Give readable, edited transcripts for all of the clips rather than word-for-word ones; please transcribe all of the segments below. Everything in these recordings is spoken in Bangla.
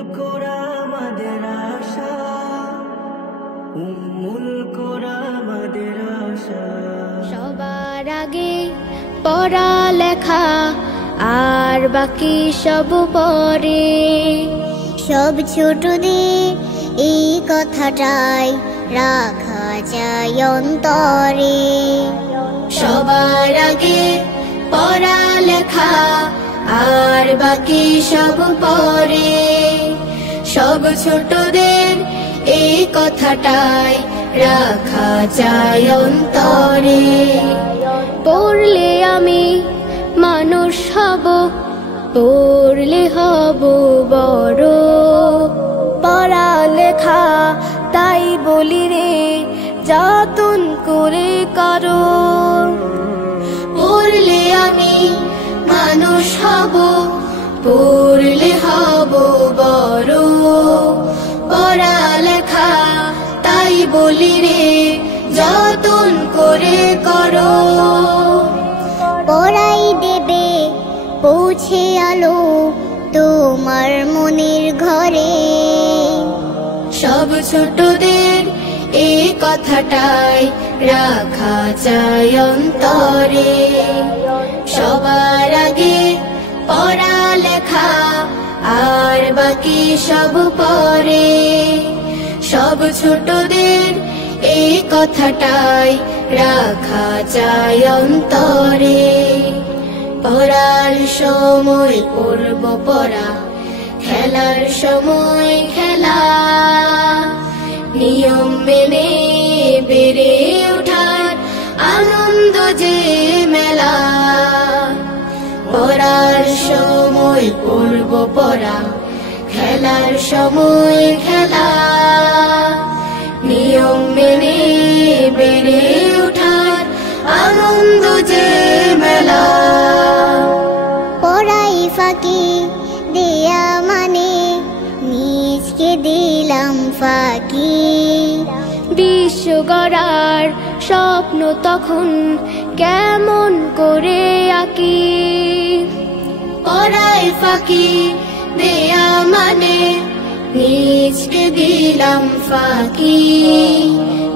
কোরা আমাদের আশা, উম্মুল কোরা আমাদের আশা। সবার আগে পড়ালেখা আর বাকি সব পরে। সব ছোটদের এই কথাটাই রাখা যায় অন্তরে। সবার আগে পড়ালেখা আর বাকি সব পরে। সব ছোটদের এই কথাটাই রাখা যায় অন্তরে। পড়লে আমি মানুষ হব, পড়লে হব বড়। পড়ালেখা তাই বলি রে যতন করে করো। পড়লে আমি মানুষ হব, পড়লে হব বড়। পড়ালেখা তাই বলি রে যতন করে করো। পড়াই দেবে পৌঁছে আলো তোমার মনের ঘরে। সব ছোটদের এই কথাটাই রাখা যায় অন্তরে। সবার আগে পড়ালেখা আর বাকি সব পরে। সব ছোটদের এই কথাটাই রাখা যায় অন্তরে। পড়ার সময় পড়ব পড়া, খেলার সময় খেলা। নিয়ম মেনে বেড়ে ওঠার আনন্দ যে মেলা। পড়ার সময় পড়ব পড়া, খেলার সময় খেলা। নিয়ম মেনে বেড়ে ওঠার আনন্দ যে মেলা। পড়াই ফাঁকি দেয়া মানে নিজকে দিলাম ফাঁকি। বিশ্ব গড়ার স্বপ্ন তখন কেমন করে আঁকি। পড়াই ফাঁকি দেয়া মানে নিজকে দিলাম ফাঁকি।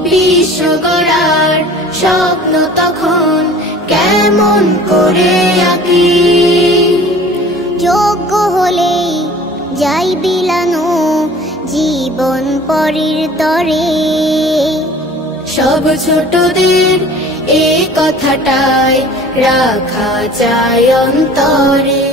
বিশ্ব গড়ার স্বপ্ন তখন কেমন করে আঁকি। যোগ্য হলেই যাই বিলানো জীবন পরের তরে। সব ছোটদের এই কথাটাই রাখা যায় অন্তরে।